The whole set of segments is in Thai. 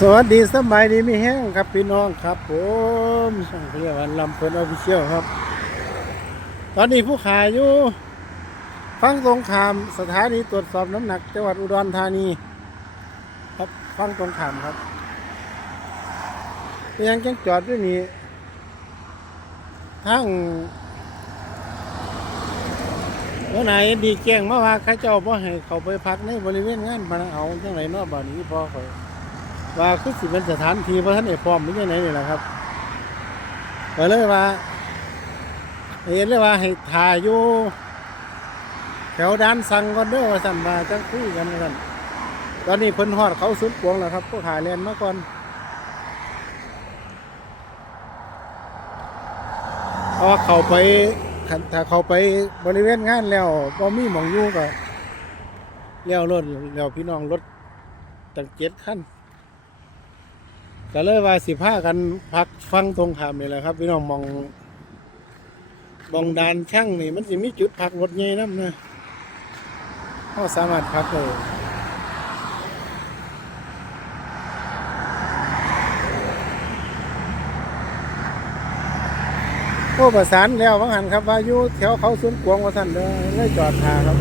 สวัสดีสบายดีมีแห้งครับพี่น้องครับผมช่างเรียกวันลำเพลินออฟฟิเชียลครับ ตอนนี้ผู้ขายอยู่ฟังตรงขามสถานีตรวจสอบน้ำหนักจังหวัดอุดรธานี ครับฟังตรงขามครับยังจังจอดด้วยนี่ทั้งวันไหนดีแจ้งมาว่าข้าเจ้าบ่ให้เขาไปพักในบริเวณงานพนักเอาจังไรนาะบ่านี้พอเขา ว่าคือสิเป็นสถานที่พระท่านเอกพร้อมหรือยังไงนี่แหละครับก็เลยว่าเห็นเลยว่าให้ถ่ายอยู่แถวด้านสังก่อนเด้อว่าสั่นมาจังคุยกันว่าสั่นตอนนี้เพิ่นฮอดเขาสุดปวงแล้วครับพวกขายเรียนมาก่อนเพราะว่าเขาไปถ้าเขาไปบริเวณงานแล้วก็มีหมองยู่ก็เลี้ยวรถเลี้ยวพี่น้องรถตั้งเจ็ดขั้น ก็เลยว่าสิพากันพักฟังตรงขามนี่แหละครับ พี่น้องมองมองดานช่างนี่ มันสิมีจุดพักรถใหญ่น้ำนะก็สามารถพักเลยโอ้ประสานแล้ววังหันครับว่าอยู่แถวเขาสวนกวางว่าท่านเด้อเลยจอดทาครับ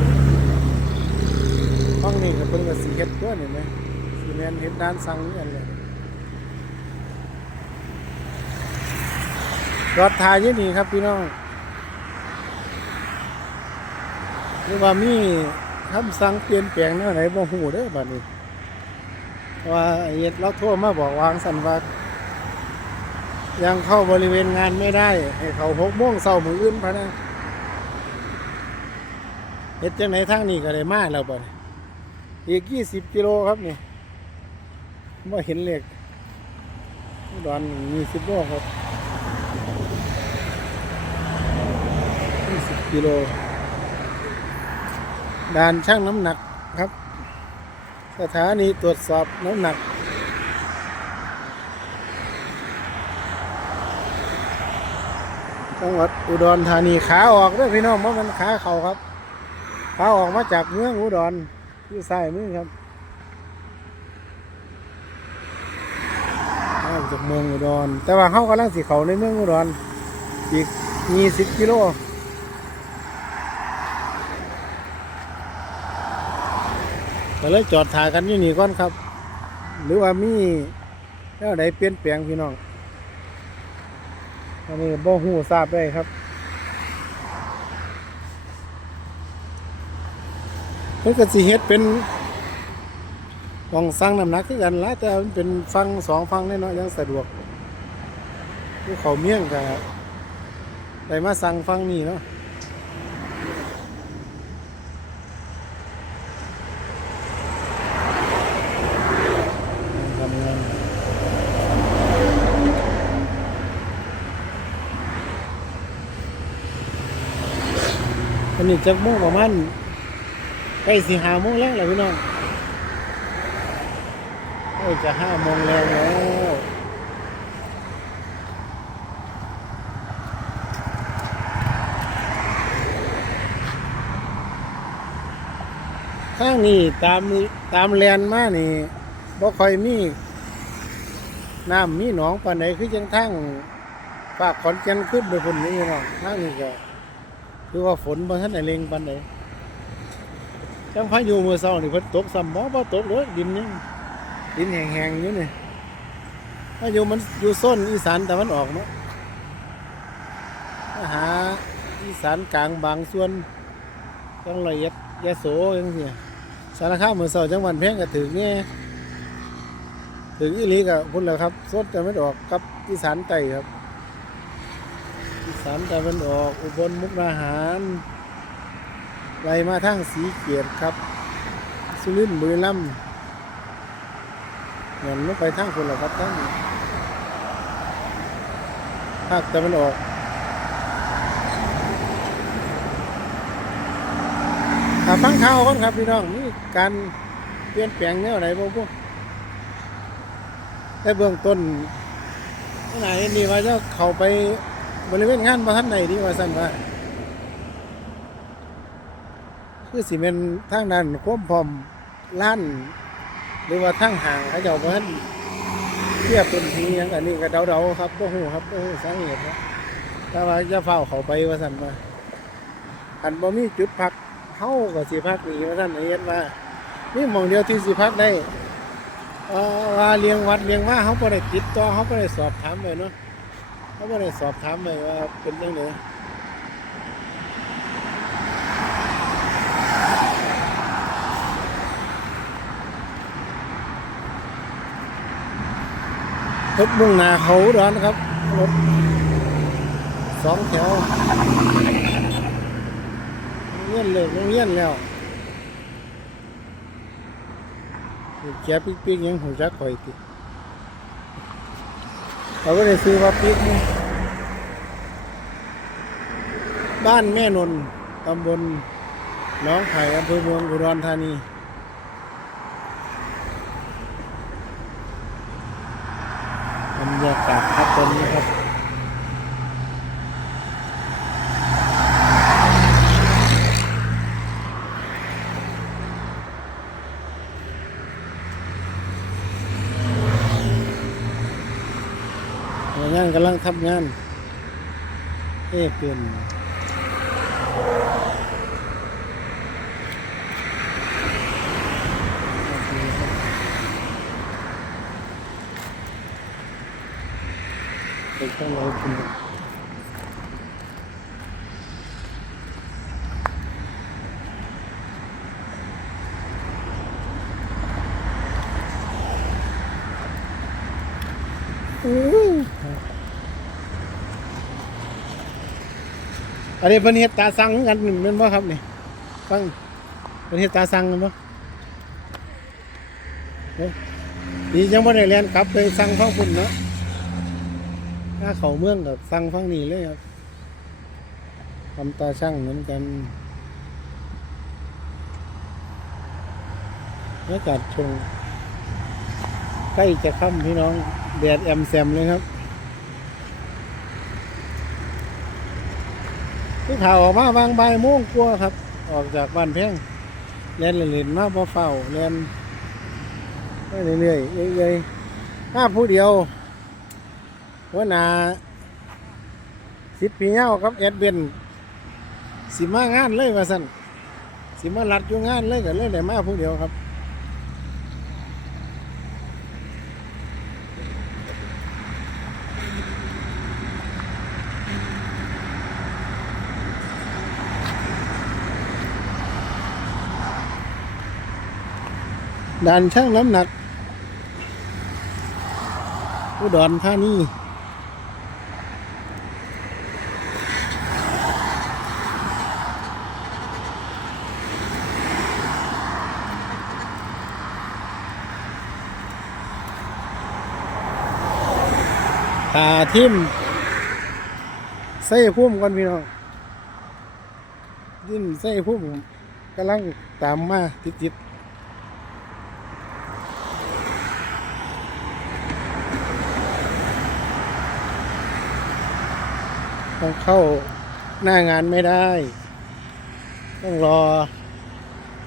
ห้องนี้ก็เพิ่งกับสีเฮ็ดตัวนี่ไหมสีแมนเฮ็ดด้านสั่งนี่อันเล รถทายยี่นี่ครับพี่น้องหรือว่ามีคำสั่งเปลี่ยนแปลงแนวไหนบ่ฮู้เด้อบัดนี้ว่าไอ้เฮ็ดเราโทรมาบอกวางสันว่ายังเข้าบริเวณงานไม่ได้ ให้เขาหกโมงเช้ามืออื่นพะนะเฮ็ดจังไหนทางนี้ก็ได้มาแล้วบัดนี้อีก20กิโลครับนี่บ่เห็นเหลขอุดอน20โลครับ 20 กิโลด่านช่างน้ำหนักครับ สถานีตรวจสอบน้ำหนัก จังหวัดอุดรธานีขาออกด้วยพี่น้องเพราะมันขาเข่าครับ ขาออกมาจากเมืองอุดรที่ซ้ายมือครับจากเมืองอุดร แต่ว่าเขากำลังสีเขาในเมืองอุดร อีก 20 กิโล ก็เลยจอดถ่ายกันอยู่นี่ก่อนครับ หรือว่ามีแล้วไหนเปลี่ยนแปลงพี่น้องอันนี้บ่หูทราบได้ครับเพิ่นก็สิเฮ็ดเป็นหมองสั่งน้ำหนักคือกันละแต่มันเป็นฟังสองฟังแน่เนาะยังสะดวกคือเขาเมี่ยงก็ได้มาสั่งฟังนี่เนาะ ทำงาน อันนี้จะโมงประมาณใกล้สี่ห้าโมงแล้วแหละพี่น้องใกล้จะห้าโมงแล้วแล้วข้างนี้ตามตามแลนมานี่บ่ค่อยมีน้ำมีหนองปานใดคือจังทั้งฝากขอนแก่นขึ้นไปพุ่นนี่เนาะทางนี้ก็ คือว่าฝนบ่ทันได้เล็งปานใดจังพายุมื้อเช้านี่เพิ่นตกซ้ำบ่บ่ตกเลยดินยังดินแห้งๆอยู่นี่พายุมันอยู่โซนอีสานแตะวันออกเนาะหาอีสานกลางบางส่วนจังละเอียดยะโสจังซี่สารคามมื้อเช้าจังหวัดแพร่ก็ถึงแน่ถึงอีหลีกับพุ่นแล้วครับสดจะไม่ออกกับอีสานใต้ครับ อีสานตะวันออก อุบลมุกดาหารไล่มาทางสีเกียรติครับ สุรินทร์บุรีรัมย์เงินลงไปทางพุ่นหล้วครับทั้งภาคตะวันออกถ้าฟังข่าวก่อนครับพี่น้องมีการเปลี่ยนแปลงแนวไหนบ้างพวกแต่เบื้องต้นไหนนี่ว่าจะเข้าไป บริเวณงานมาท่านไหนดีว่าสั่นว่า คือสิเป็นทางนั้นควบพร้อมล้านหรือว่าทางห่างเขาเจ้าบ่ท่านเทียบเป็นผีหยังอันนี้ก็เดาๆครับบ่ฮู้ครับบ่ฮู้สาเหตุนะแต่ว่าจะเฝ้าเขาไปว่าซั่นว่าอันบ่มีจุดพักเฮาก็สิพักนีว่าซั่นเฮ็ดว่ามีหม่องเดียวที่สิพักได้เอ่อว่าเลี้ยงวัดเลี้ยงว่าเฮาบ่ได้ติดต่อเฮาบ่ได้สอบถามไว้เนาะ เฮาบ่ได้สอบถามไว้ว่าเป็นจังไดรถมุ่งหน้าเขาอุดอนครับรถสองแถวโรงเรียนเลิกโรงเรียนแล้วแกปิ๊กปิ๊กยังหูจักข่อยติ เราก็เลยซื้อว่าปิกนี่บ้านแม่นนท์ตำบลน้องไผ่อำเภอเมืองอุดรธานี บรรยากาศครับตอนนี้ครับ งานกำลังทำงานเอ้เป็นเป็นข้างในคุณอั นนี้เป็นเห็ดตาสังกันเป็นบ่ครับนี่ฟังเป็นเห็ดตาสังกันบ่เอ้ยดีจังบ่ได้เรียนกลับไปสั่งฟังพุ่นเนาะถ้าเขาเมืองกับสั่งฟังนี่เลยครับทำตาช่างเหมือนกันบรรยากาศชงใกล้จะค่ำพี่น้องแดดแอมแซมเลยครับ ที่ข่าวออกมาบางใบม่วงกลัวครับ ออกจากบ้านเพ่งเล่นเล่นมาพอเฝ้าเล่นเรื่อยๆเรื่อยๆมาผู้เดียวหัวหน้าสิบปีเงาครับเอ็ดเบนสิมางานเลยว่าสั่นสิมาลัดอยู่งานเลยกันเลยแต่มาผู้เดียวครับ ด่านช่างน้ำหนักอุดรธานีตาทิมใส่พุ่มก่อนพี่น้องยิ้มใส่พุ่มกำลังตามมาติดๆ ต้องเข้าหน้างานไม่ได้ ต้องรอ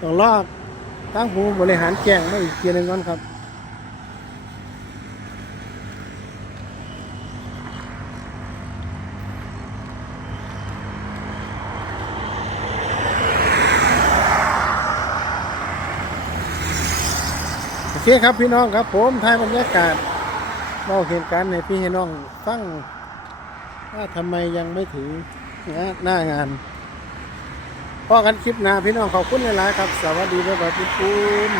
ต้องรอตั้งผู้บริหารแจ้งมาอีกทีหนึงก่อนครับโอเคครับพี่น้องครับผมถ่ายบรรยากาศเล่าเหตุการณ์ให้พี่ให้น้องฟัง ว่าทำไมยังไม่ถึงนหน้างานพอกันคลิปหน้าพี่น้องขอบคุณหลายๆครับ สวัสดีบ๊ายบายทุกคน